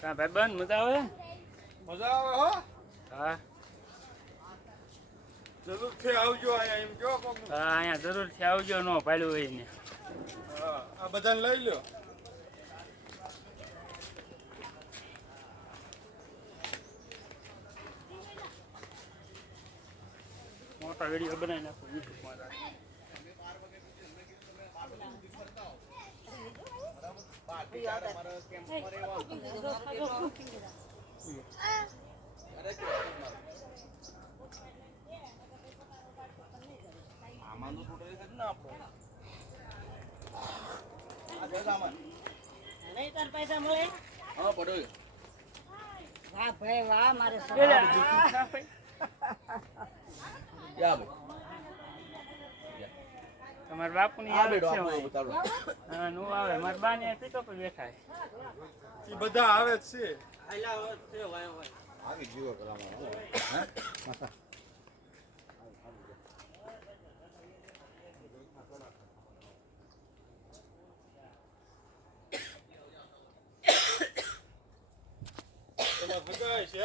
કા ભાઈ બંધ મજા આવે મજા આવે હો હા જરૂરથી આવજો અહીંયા એમ જો કોક હા અહીંયા જરૂરથી આવજો નો પાડ્યું હોય ને હા આ બધાને લઈ લ્યો મોટા વિડીયો બનાવી નાખો યુટ્યુબમાં નહીં તાર પૈસા મળે હા પડો વાહ ભાઈ વાહ મારે યા તમારા બાપુની આવે છે હા નું આવે મારા બા ને પીતો પણ બેઠા એ બધા આવે જ છે આવી જીવો કલામાં બધા ભગાય છે એમ